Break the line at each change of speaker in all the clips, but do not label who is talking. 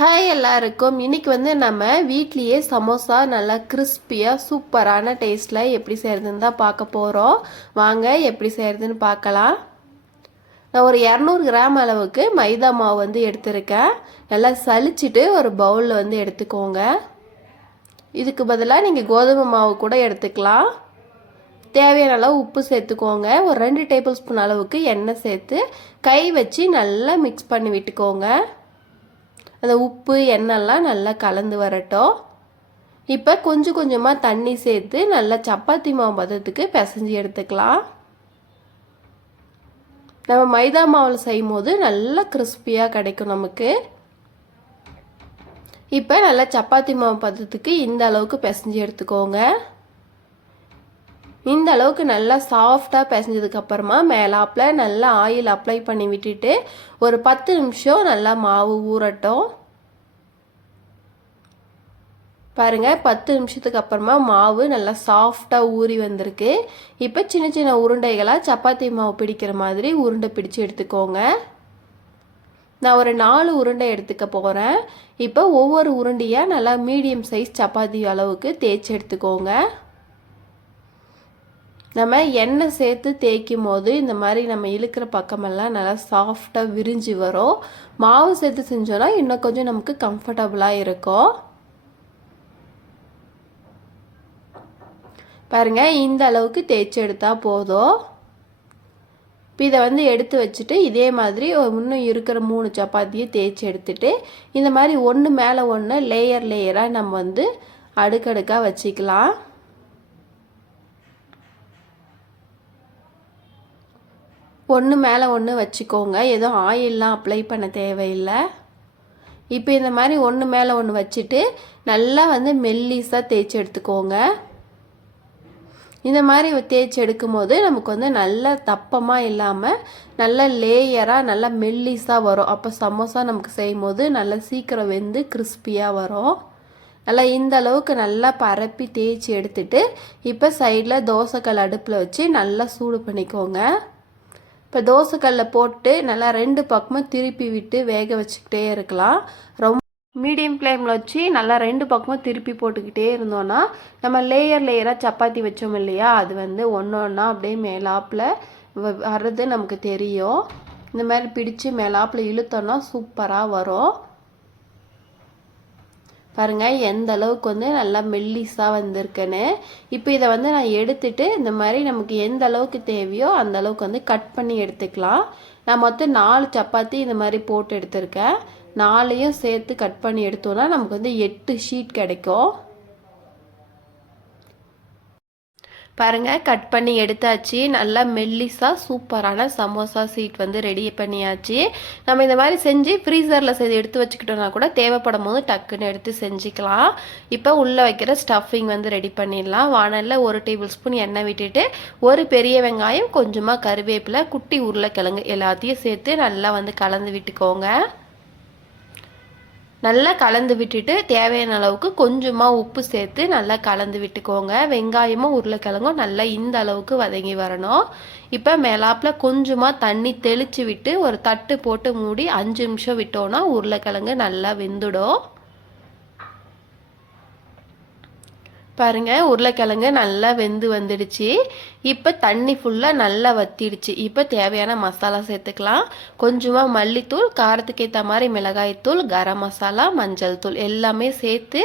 Hi எல்லாருக்கும். இன்றைக்கி வந்து நம்ம வீட்லேயே சமோசா நல்லா கிறிஸ்பியாக சூப்பரான டேஸ்ட்டில் எப்படி செய்கிறதுன்னு தான் பார்க்க போகிறோம் வாங்க எப்படி செய்கிறதுன்னு பார்க்கலாம். நான் ஒரு இரநூறு கிராம் அளவுக்கு மைதா மாவு வந்து எடுத்திருக்கேன். நல்லா சலிச்சிட்டு ஒரு பவுலில் வந்து எடுத்துக்கோங்க. இதுக்கு பதிலாக நீங்கள் கோதுமை மாவு கூட எடுத்துக்கலாம். தேவையான அளவு உப்பு சேர்த்துக்கோங்க. ஒரு ரெண்டு டேபிள் ஸ்பூன் அளவுக்கு எண்ணெய் சேர்த்து கை வச்சு நல்லா மிக்ஸ் பண்ணி விட்டுக்கோங்க. அந்த உப்பு எண்ணெய்லாம் நல்லா கலந்து வரட்டும். இப்போ கொஞ்சம் கொஞ்சமாக தண்ணி சேர்த்து நல்லா சப்பாத்தி மாவு பதத்துக்கு பிசைஞ்சு எடுத்துக்கலாம். நம்ம மைதா மாவில் செய்யும் போது நல்லா கிறிஸ்பியாக கிடைக்கும் நமக்கு. இப்போ நல்லா சப்பாத்தி மாவு பதத்துக்கு இந்த அளவுக்கு பிசைஞ்சு எடுத்துக்கோங்க. இந்த அளவுக்கு நல்லா சாஃப்டாக பிசைஞ்சதுக்கு அப்புறமா மேலாப்பில் நல்லா ஆயில் அப்ளை பண்ணி விட்டுட்டு ஒரு பத்து நிமிஷம் நல்லா மாவு ஊறட்டும். பாருங்கள் பத்து நிமிஷத்துக்கு அப்புறமா மாவு நல்லா சாஃப்டாக ஊறி வந்திருக்கு. இப்போ சின்ன சின்ன உருண்டைகளாக சப்பாத்தி மாவு பிடிக்கிற மாதிரி உருண்டை பிடிச்சு எடுத்துக்கோங்க. நான் ஒரு நாலு உருண்டை எடுத்துக்க போகிறேன் இப்போ ஒவ்வொரு உருண்டையாக நல்லா மீடியம் சைஸ் சப்பாத்தி அளவுக்கு தேய்ச்சி எடுத்துக்கோங்க. நம்ம எண்ணெய் சேர்த்து தேய்க்கும் போது இந்த மாதிரி நம்ம இழுக்கிற பக்கமெல்லாம் நல்லா சாஃப்டாக விரிஞ்சு வரும். மாவு சேர்த்து செஞ்சோன்னா இன்னும் கொஞ்சம் நமக்கு கம்ஃபர்டபுளாக இருக்கும். பாருங்கள் இந்த அளவுக்கு தேய்ச்சி எடுத்தால் போதும். இப்போ இதை வந்து எடுத்து வச்சுட்டு இதே மாதிரி இன்னும் இருக்கிற மூணு சப்பாத்தியை தேய்ச்சி எடுத்துட்டு இந்த மாதிரி ஒன்று மேலே ஒன்று லேயர் லேயராக நம்ம வந்து அடுக்கடுக்காக வச்சுக்கலாம். ஒன்று மேலே ஒன்று வச்சுக்கோங்க. எதுவும் ஆயிலெலாம் அப்ளை பண்ண தேவையில்லை. இப்போ இந்த மாதிரி ஒன்று மேலே ஒன்று வச்சுட்டு நல்லா வந்து மெல்லிஸாக தேய்ச்சி எடுத்துக்கோங்க. இந்த மாதிரி தேய்ச்சி எடுக்கும் போது நமக்கு வந்து நல்ல தப்பமாக இல்லாமல் நல்ல லேயராக நல்லா மெல்லிஸாக வரும். அப்போ சமோசா நமக்கு செய்யும் போது நல்லா சீக்கிரம் வெந்து கிறிஸ்பியாக வரும். நல்லா இந்த அளவுக்கு நல்லா பரப்பி தேய்ச்சி எடுத்துட்டு இப்போ சைடில் தோசைக்கல் அடுப்பில் வச்சு நல்லா சூடு பண்ணிக்கோங்க. இப்போ தோசைக்கல்லில் போட்டு நல்லா ரெண்டு பக்கமும் திருப்பி விட்டு வேக வச்சுக்கிட்டே இருக்கலாம். ரொம்ப மீடியம் ஃப்ளேமில் வச்சு நல்லா ரெண்டு பக்கமும் திருப்பி போட்டுக்கிட்டே இருந்தோன்னா நம்ம லேயர் லேயராக சப்பாத்தி வச்சோம் இல்லையா? அது வந்து ஒன்று ஒன்றா அப்படியே மேலாப்பில் வர்றது நமக்கு தெரியும். இந்த மாதிரி பிடிச்சு மேலாப்பில் இழுத்தோன்னா சூப்பராக வரும். பாருங்கள் எந்த அளவுக்கு வந்து நல்லா மெல்லிஸாக வந்திருக்குன்னு. இப்போ இதை வந்து நான் எடுத்துட்டு இந்த மாதிரி நமக்கு எந்த அளவுக்கு தேவையோ அந்த அளவுக்கு வந்து கட் பண்ணி எடுத்துக்கலாம். நான் மொத்தம் நாலு சப்பாத்தி இந்த மாதிரி போட்டு எடுத்திருக்கேன். நாலையும் சேர்த்து கட் பண்ணி எடுத்தோன்னா நமக்கு வந்து எட்டு ஷீட் கிடைக்கும். பாருங்கள் கட் பண்ணி எடுத்தாச்சு. நல்லா மெல்லிஸாக சூப்பரான சமோசா சீட் வந்து ரெடி பண்ணியாச்சு. நம்ம இந்த மாதிரி செஞ்சு ஃப்ரீசரில் செய்து எடுத்து வச்சுக்கிட்டோம்னா கூட தேவைப்படும் போது டக்குன்னு எடுத்து செஞ்சுக்கலாம். இப்போ உள்ளே வைக்கிற ஸ்டஃபிங் வந்து ரெடி பண்ணிடலாம். வானலில் ஒரு டேபிள் ஸ்பூன் எண்ணெய் விட்டுட்டு ஒரு பெரிய வெங்காயம் கொஞ்சமாக கருவேப்பிலை குட்டி உருளைக்கிழங்கு எல்லாத்தையும் சேர்த்து நல்லா வந்து கலந்து விட்டுக்கோங்க. நல்லா கலந்து விட்டுட்டு தேவையான அளவுக்கு கொஞ்சமாக உப்பு சேர்த்து நல்லா கலந்து விட்டுக்கோங்க. வெங்காயமும் உருளைக்கிழங்கும் நல்லா இந்த அளவுக்கு வதங்கி வரணும். இப்போ மேலாப்பில் கொஞ்சமாக தண்ணி தெளித்து விட்டு ஒரு தட்டு போட்டு மூடி அஞ்சு நிமிஷம் விட்டோன்னா உருளைக்கிழங்கு நல்லா வெந்துடும். பாருங்கள் உருளைக்கிழங்கு நல்லா வெந்து வந்துடுச்சு. இப்போ தண்ணி ஃபுல்லாக நல்லா வத்திடுச்சு. இப்போ தேவையான மசாலா சேர்த்துக்கலாம். கொஞ்சமாக மல்லித்தூள் காரத்துக்கு ஏற்ற மாதிரி மிளகாய்த்தூள் கரம் மசாலா மஞ்சள் தூள் எல்லாமே சேர்த்து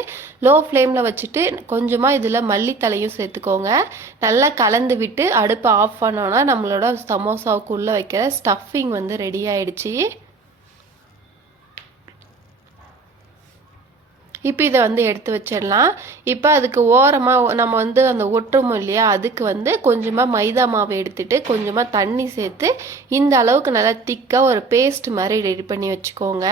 லோ ஃப்ளேமில் வச்சுட்டு கொஞ்சமாக இதில் மல்லித்தலையும் சேர்த்துக்கோங்க. நல்லா கலந்து விட்டு அடுப்பை ஆஃப் பண்ணோன்னா நம்மளோட சமோசாவுக்குள்ளே வைக்கிற ஸ்டஃபிங் வந்து ரெடி ஆயிடுச்சு. இப்போ இதை வந்து எடுத்து வச்சிடலாம். இப்போ அதுக்கு ஓரமாக நம்ம வந்து அந்த ஒட்டுறோமோ இல்லையா அதுக்கு வந்து கொஞ்சமாக மைதா மாவு எடுத்துகிட்டு கொஞ்சமாக தண்ணி சேர்த்து இந்த அளவுக்கு நல்லா திக்காக ஒரு பேஸ்ட் மாதிரி ரெடி பண்ணி வச்சுக்கோங்க.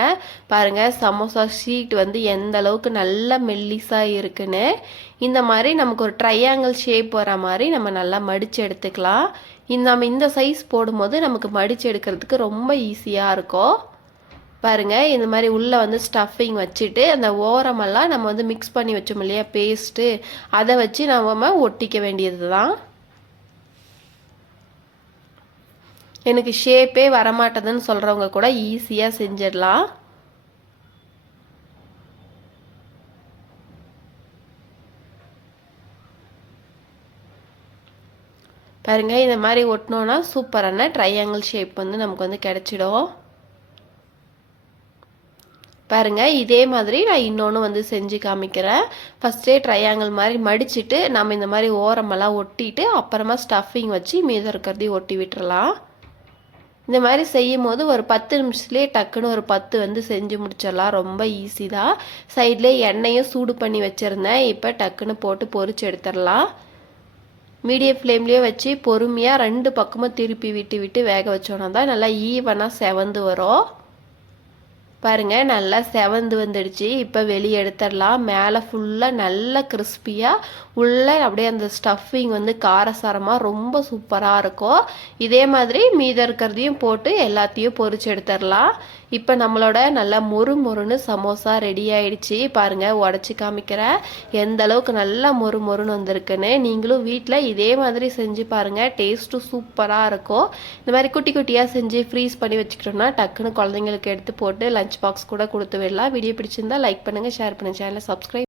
பாருங்கள் சமோசா ஷீட் வந்து எந்த அளவுக்கு நல்லா மெல்லிஸாக இருக்குன்னு. இந்த மாதிரி நமக்கு ஒரு ட்ரையாங்கிள் ஷேப் வர மாதிரி நம்ம நல்லா மடித்து எடுத்துக்கலாம். இந்த நம்ம இந்த சைஸ் போடும்போது நமக்கு மடித்து எடுக்கிறதுக்கு ரொம்ப ஈஸியாக இருக்கும். பாருங்கள் இந்த மாதிரி உள்ளே வந்து ஸ்டஃபிங் வச்சுட்டு அந்த ஓரமெல்லாம் நம்ம வந்து மிக்ஸ் பண்ணி வச்சோம் இல்லையா பேஸ்ட்டு அதை வச்சு நம்ம ஒட்டிக்க வேண்டியது தான் எனக்கு ஷேப்பே வரமாட்டதுன்னு சொல்கிறவங்க கூட ஈஸியாக செஞ்சிடலாம். பாருங்கள் இந்த மாதிரி ஒட்டினோன்னா சூப்பரான ட்ரையாங்கிள் ஷேப் வந்து நமக்கு வந்து கிடச்சிடும். பாருங்கள் இதே மாதிரி நான் இன்னொன்று வந்து செஞ்சு காமிக்கிறேன். ஃபஸ்ட்டே ட்ரையாங்கிள் மாதிரி மடிச்சுட்டு நம்ம இந்த மாதிரி ஓரமெல்லாம் ஒட்டிட்டு அப்புறமா ஸ்டஃபிங் வச்சு மீதம் இருக்கிறதையும் ஒட்டி விட்டுறலாம். இந்த மாதிரி செய்யும் போது ஒரு பத்து நிமிஷத்துலேயே டக்குன்னு ஒரு பத்து வந்து செஞ்சு முடிச்சிடலாம். ரொம்ப ஈஸி தான். சைட்லேயே எண்ணெயும் சூடு பண்ணி வச்சுருந்தேன். இப்போ டக்குன்னு போட்டு பொறிச்சு எடுத்துடலாம். மீடியம் ஃப்ளேம்லேயே வச்சு பொறுமையாக ரெண்டு பக்கமும் திருப்பி விட்டு விட்டு வேக வச்சோன்னா தான் நல்லா ஈவனாக செவந்து வரும். பாருங்க நல்லா செவந்து வந்துடுச்சு. இப்போ வெளியே எடுத்துடலாம். மேலே ஃபுல்லாக நல்லா கிறிஸ்பியாக உள்ளே அப்படியே அந்த ஸ்டஃபிங் வந்து காரசாரமாக ரொம்ப சூப்பராக இருக்கும். இதே மாதிரி மீதம் இருக்கிறதையும் போட்டு எல்லாத்தையும் பொறிச்சு எடுத்துடலாம். இப்போ நம்மளோட நல்லா மொறு மொறுன்னு சமோசா ரெடி ஆயிடுச்சு. பாருங்க உடச்சி காமிக்கிறேன். எந்த அளவுக்கு நல்லா மொறு மொறுன்னு வந்திருக்குன்னு நீங்களும் வீட்டில் இதே மாதிரி செஞ்சு பாருங்க. டேஸ்ட்டும் சூப்பராக இருக்கும். இந்த மாதிரி குட்டி குட்டியாக செஞ்சு ஃப்ரீஸ் பண்ணி வச்சுக்கிட்டோம்னா டக்குன்னு குழந்தைங்களுக்கு எடுத்து போட்டு லஞ்ச் லஞ்ச் பாக்ஸ் கூட கொடுத்து விடலாம். வீடியோ பிடிச்சிருந்தா லைக் பண்ணுங்கள் ஷேர் பண்ணுங்கள் சேனலை சப்ஸ்கிரைப்